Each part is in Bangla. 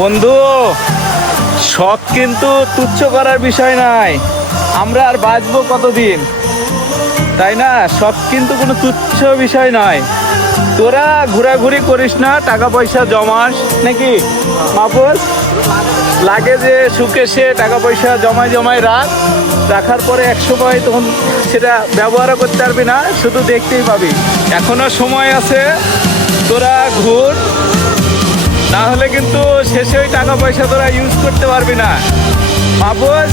বন্ধু, শখ কিন্তু তুচ্ছ করার বিষয় নয়। আমরা আর বাঁচবো কতদিন, তাই না? শখ কিন্তু কোনো তুচ্ছ বিষয় নয়। তোরা ঘোরাঘুরি করিস না, টাকা পয়সা জমাস নাকি মাহফুজ? লাগে যে সুখে সে টাকা পয়সা জমায় জমায় রাখার পরে এক সময় তখন সেটা ব্যবহারও করতে পারবি না, শুধু দেখতেই পাবি। এখনো সময় আছে, তোরা ঘুর, না হলে কিন্তু শেষে ওই টাকা পয়সা তোরা ইউজ করতে পারবি না। মাহফুজ,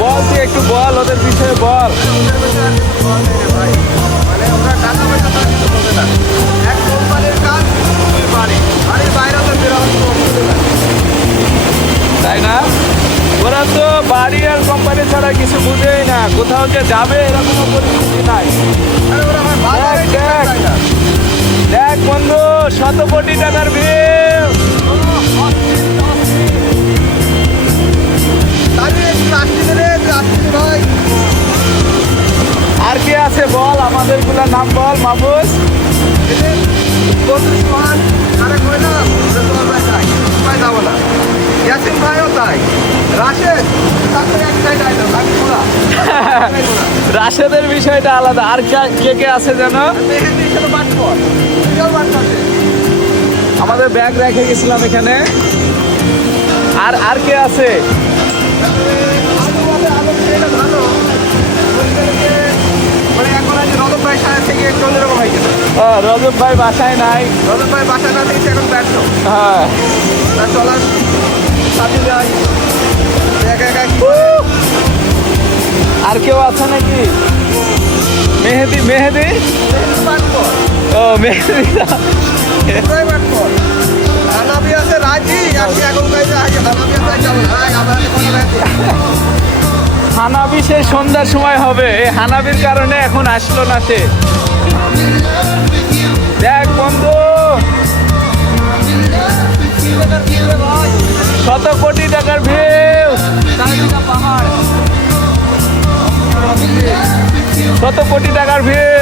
বল, তুই একটু বল, ওদের বিষয়ে বল। তাই না? ওরা তো বাড়ি আর কোম্পানি ছাড়া কিছু বুঝেই না, কোথাও যে যাবে এরকম পরিস্থিতি নাই। দেখ বন্ধু, 100 কোটি টাকার ভিউ। আর কে আছে বল, আমাদের গুলার নাম বল মাহফুজ। রাশেদের বিষয়টা আলাদা। আর কে কে আছে যেন? আমাদের ব্যাগ রেখে গেছিলাম এখানে। আর আর কে আছে? রজব ভাই বাসায় নাই। রজব ভাই বাসায় না থেকে এখন ব্যর্থ। হ্যাঁ, চলার সাথে যাই। আর কেউ আছে নাকি? মেহেদি, মেহেদি, ও মেহেদি হানাবি আছে, রাজি আজকে এখন হানাবি সে সন্ধ্যার সময় হবে। এই হানাবির কারণে এখন আসলো না সে। দেখ বন্ধু, 100 কোটি টাকার ভিউ, 100 কোটি টাকার ভিউ।